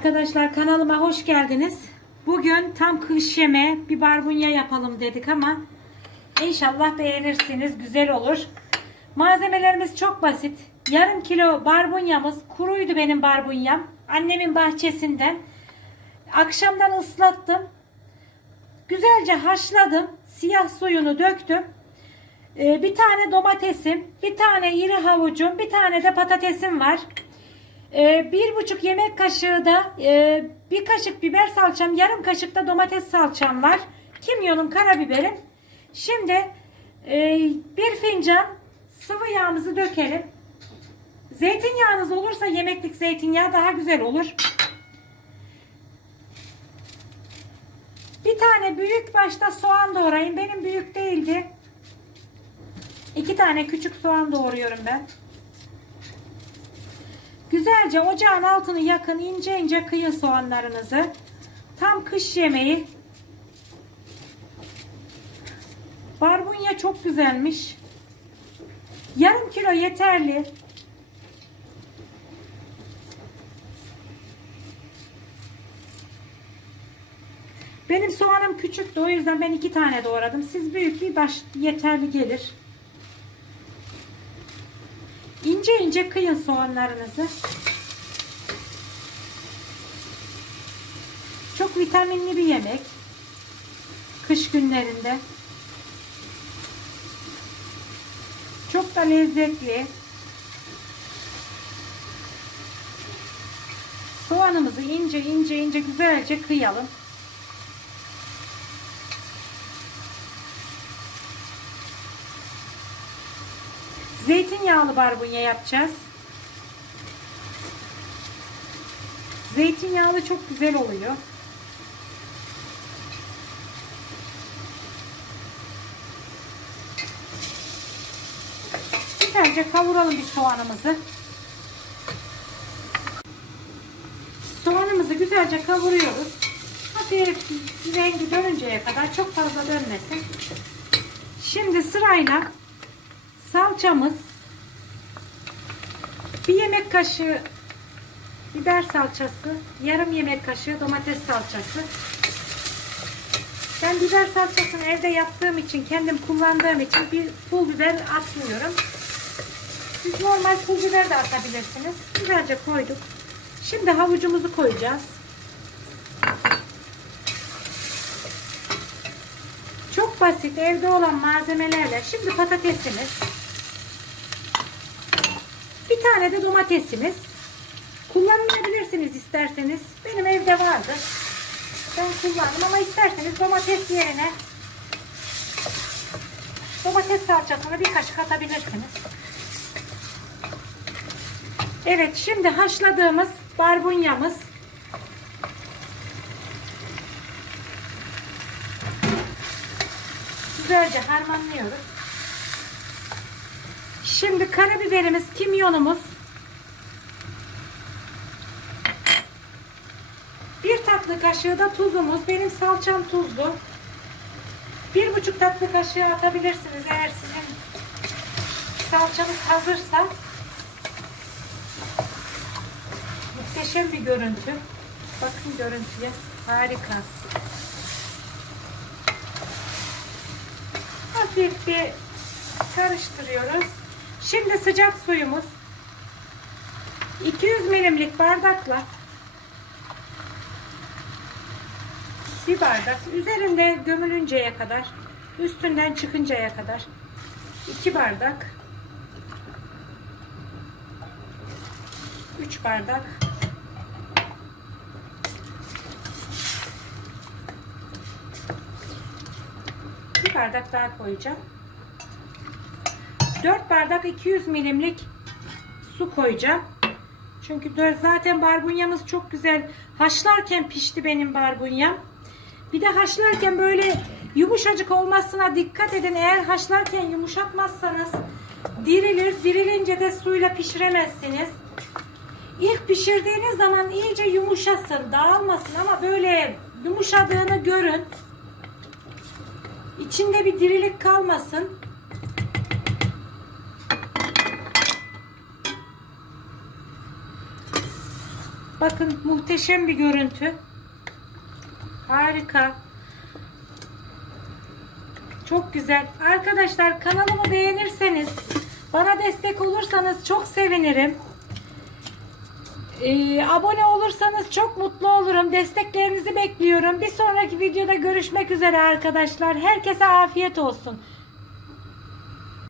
Arkadaşlar kanalıma hoş geldiniz. Bugün tam kış yemeği bir barbunya yapalım dedik ama inşallah beğenirsiniz. Güzel olur. Malzemelerimiz çok basit. Yarım kilo barbunyamız kuruydu benim barbunyam. Annemin bahçesinden. Akşamdan ıslattım. Güzelce haşladım. Siyah suyunu döktüm. Ee, bir tane domatesim, bir tane iri havucum, bir tane de patatesim var. Ee, bir buçuk yemek kaşığı da e, bir kaşık biber salçam, yarım kaşık da domates salçam var. Kimyonum, karabiberim. Şimdi e, bir fincan sıvı yağımızı dökelim. Zeytinyağınız olursa yemeklik zeytinyağı daha güzel olur. Bir tane büyük başta soğan doğrayın. Benim büyük değildi. İki tane küçük soğan doğruyorum ben. Güzelce ocağın altını yakın ince ince kıyın soğanlarınızı. Tam kış yemeği. Barbunya çok güzelmiş. Yarım kilo yeterli. Benim soğanım küçüktü o yüzden ben iki tane doğradım. Siz büyük bir baş yeterli gelir. İnce ince kıyın soğanlarınızı. Çok vitaminli bir yemek. Kış günlerinde. Çok da lezzetli. Soğanımızı ince ince ince güzelce kıyalım. Zeytinyağlı barbunya yapacağız. Zeytinyağlı çok güzel oluyor. Güzelce kavuralım bir soğanımızı. Soğanımızı güzelce kavuruyoruz. Hafif rengi dönünceye kadar çok fazla dönmesin. Şimdi sırayla salçamız bir yemek kaşığı biber salçası yarım yemek kaşığı domates salçası. Ben biber salçasını evde yaptığım için kendim kullandığım için bir pul biber atmıyorum. Siz normal pul biber de atabilirsiniz. Güzelce koyduk. Şimdi havucumuzu koyacağız. Çok basit evde olan malzemelerle. Şimdi patatesimiz. Bir tane de domatesimiz. Kullanmayabilirsiniz isterseniz. Benim evde vardı. Ben kullandım ama isterseniz domates yerine domates salçasını bir kaşık atabilirsiniz. Evet şimdi haşladığımız barbunyamız güzelce harmanlıyoruz. Şimdi karabiberimiz, kimyonumuz. Bir tatlı kaşığı da tuzumuz. Benim salçam tuzlu. Bir buçuk tatlı kaşığı atabilirsiniz eğer sizin salçanız hazırsa. Muhteşem bir görüntü. Bakın görüntüye. Harika. hafif bir karıştırıyoruz. Şimdi sıcak suyumuz 200 milimlik bardakla bir bardak üzerinde gömülünceye kadar üstünden çıkıncaya kadar 2 bardak 3 bardak bir bardak daha koyacağım. 4 bardak 200 milimlik su koyacağım. Çünkü zaten barbunyamız çok güzel haşlarken pişti benim barbunyam. Bir de haşlarken böyle yumuşacık olmasına dikkat edin. Eğer haşlarken yumuşatmazsanız dirilir. Dirilince de suyla pişiremezsiniz. İlk pişirdiğiniz zaman iyice yumuşasın, dağılmasın ama böyle yumuşadığını görün. İçinde bir dirilik kalmasın. Bakın muhteşem bir görüntü. Harika. Çok güzel. Arkadaşlar kanalımı beğenirseniz, bana destek olursanız çok sevinirim. Ee, abone olursanız çok mutlu olurum. Desteklerinizi bekliyorum. Bir sonraki videoda görüşmek üzere arkadaşlar. Herkese afiyet olsun.